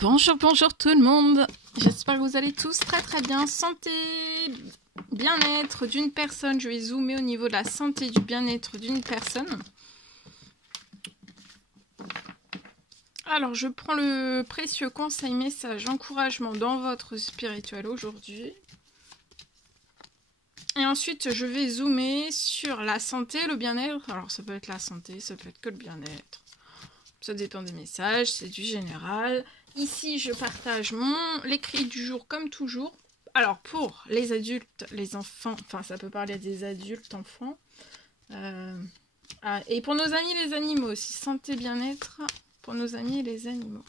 Bonjour, bonjour tout le monde. J'espère que vous allez tous très bien. Santé, bien-être d'une personne. Je vais zoomer au niveau de la santé du bien-être d'une personne. Alors, je prends le précieux conseil, message, encouragement dans votre spirituel aujourd'hui. Et ensuite, je vais zoomer sur la santé, le bien-être. Alors, ça peut être la santé, ça peut être que le bien-être. Ça dépend des messages, c'est du général. Ici, je partage l'écrit du jour comme toujours. Alors, pour les adultes, les enfants, enfin, ça peut parler des adultes, enfants. Et pour nos amis, les animaux aussi. Santé, bien-être pour nos amis et les animaux.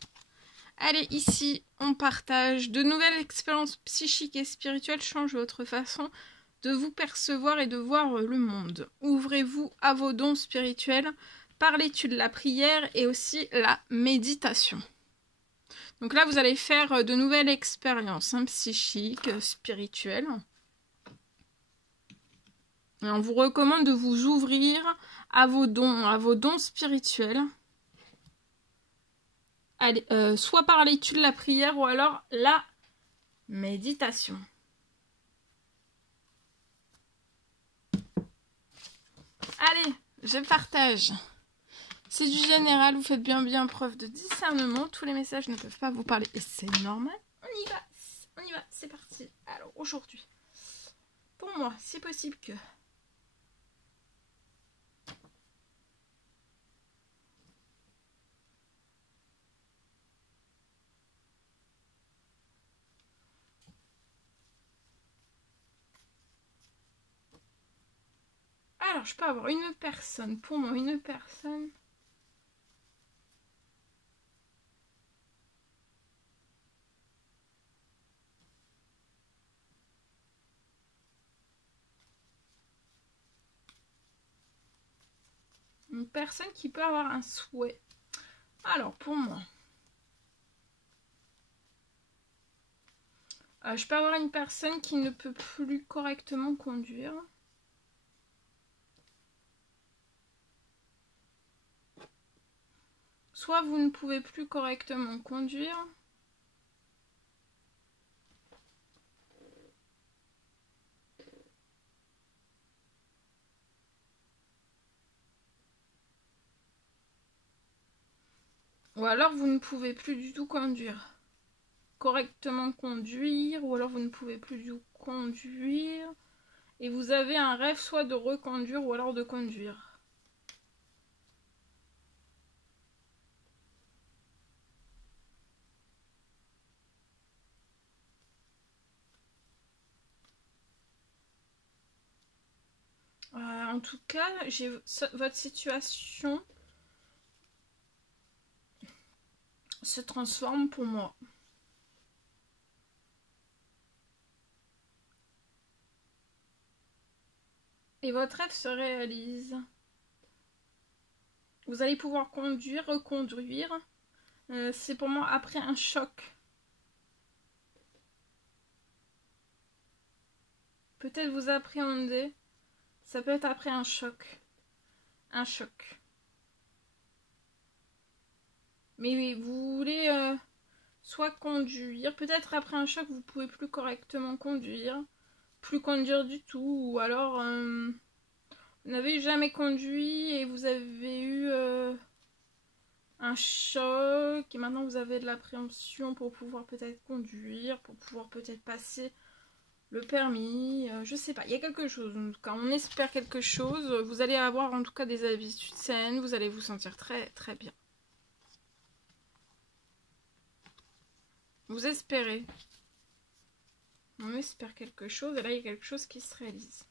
Allez, ici, on partage de nouvelles expériences psychiques et spirituelles. Changent votre façon de vous percevoir et de voir le monde. Ouvrez-vous à vos dons spirituels par l'étude, la prière et aussi la méditation. Donc là, vous allez faire de nouvelles expériences psychiques, spirituelles. Et on vous recommande de vous ouvrir à vos dons spirituels. Allez, soit par l'étude, la prière ou alors la méditation. Allez, je partage. C'est du général, vous faites bien preuve de discernement. Tous les messages ne peuvent pas vous parler et c'est normal. On y va, c'est parti. Alors aujourd'hui, pour moi, c'est possible que... Alors, je peux avoir une personne, pour moi, une personne... Une personne qui peut avoir un souhait. Alors, pour moi, je peux avoir une personne qui ne peut plus correctement conduire. Soit vous ne pouvez plus correctement conduire. Ou alors vous ne pouvez plus du tout conduire. Correctement conduire. Ou alors vous ne pouvez plus du tout conduire. Et vous avez un rêve soit de reconduire ou alors de conduire. En tout cas, votre situation se transforme pour moi. Et votre rêve se réalise. Vous allez pouvoir conduire, reconduire. C'est pour moi après un choc. Peut-être vous appréhendez. Ça peut être après un choc. Un choc. Mais oui, vous voulez soit conduire. Peut-être après un choc, vous ne pouvez plus correctement conduire. Plus conduire du tout. Ou alors, vous n'avez jamais conduit et vous avez eu un choc. Et maintenant, vous avez de l'appréhension pour pouvoir peut-être conduire. Pour pouvoir peut-être passer le permis, je sais pas, il y a quelque chose, en tout cas, on espère quelque chose, vous allez avoir en tout cas des habitudes saines, vous allez vous sentir très bien. Vous espérez, on espère quelque chose, et là il y a quelque chose qui se réalise.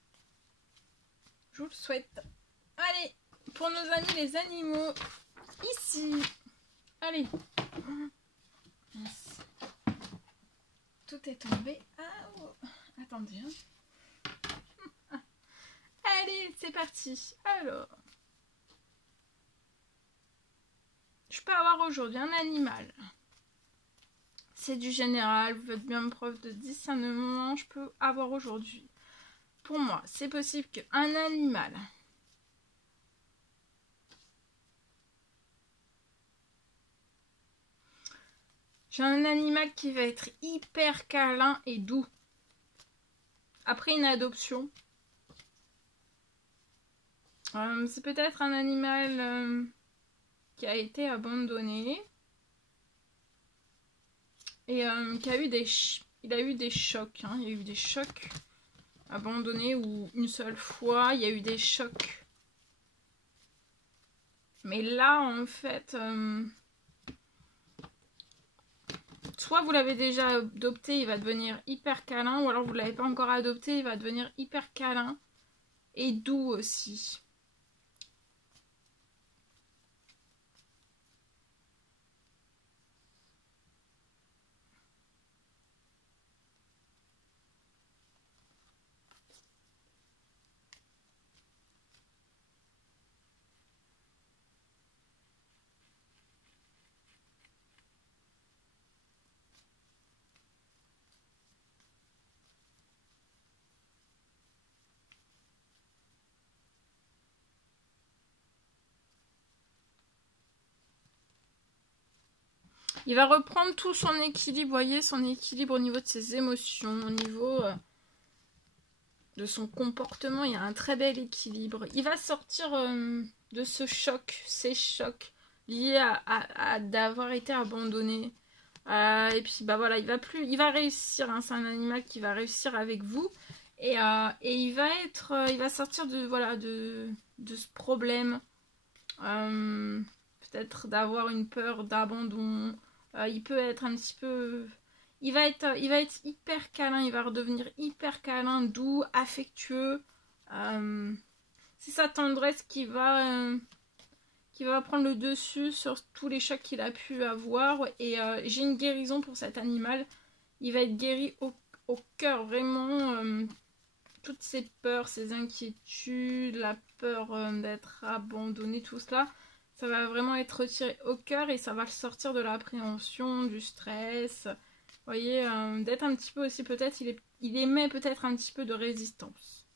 Je vous le souhaite. Allez, pour nos amis les animaux, ici, allez. Tout est tombé. Ah, oh. Attendez, hein. Allez, c'est parti. Alors, je peux avoir aujourd'hui un animal. C'est du général, vous faites bien preuve de discernement. Je peux avoir aujourd'hui. Pour moi, c'est possible qu'un animal J'ai un animal qui va être hyper câlin et doux. Après une adoption. C'est peut-être un animal qui a été abandonné. Et qui a eu des... Il a eu des chocs. Hein. Il y a eu des chocs abandonnés ou une seule fois. Il y a eu des chocs. Mais là, en fait... soit vous l'avez déjà adopté, il va devenir hyper câlin, ou alors vous ne l'avez pas encore adopté, il va devenir hyper câlin et doux aussi. Il va reprendre tout son équilibre, voyez, son équilibre au niveau de ses émotions, au niveau de son comportement. Il y a un très bel équilibre. Il va sortir de ce choc, ces chocs liés à d'avoir été abandonné. Et puis bah voilà, il va réussir. Hein, c'est un animal qui va réussir avec vous. Et il va sortir de voilà de ce problème. Peut-être d'avoir une peur d'abandon. Il peut être un petit peu... Il va être hyper câlin, il va redevenir hyper câlin, doux, affectueux. C'est sa tendresse qui va prendre le dessus sur tous les chocs qu'il a pu avoir. Et j'ai une guérison pour cet animal. Il va être guéri au cœur, vraiment. Toutes ses peurs, ses inquiétudes, la peur d'être abandonné, tout cela. Ça va vraiment être retiré au cœur et ça va le sortir de l'appréhension, du stress. Vous voyez, d'être un petit peu aussi, peut-être, il émet peut-être un petit peu de résistance.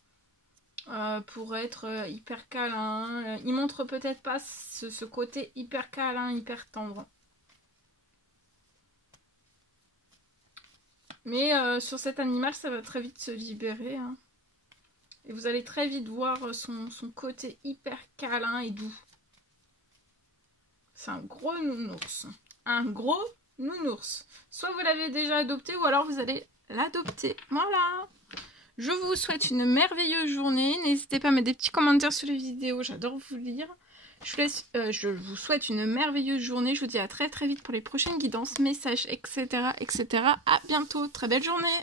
Pour être hyper câlin. Il montre peut-être pas ce côté hyper câlin, hyper tendre. Mais sur cet animal, ça va très vite se libérer. Hein. Et vous allez très vite voir son côté hyper câlin et doux. C'est un gros nounours. Un gros nounours. Soit vous l'avez déjà adopté ou alors vous allez l'adopter. Voilà. Je vous souhaite une merveilleuse journée. N'hésitez pas à mettre des petits commentaires sur les vidéos. J'adore vous lire. Je vous souhaite une merveilleuse journée. Je vous dis à très très vite pour les prochaines guidances, messages, etc. etc. À bientôt. Très belle journée.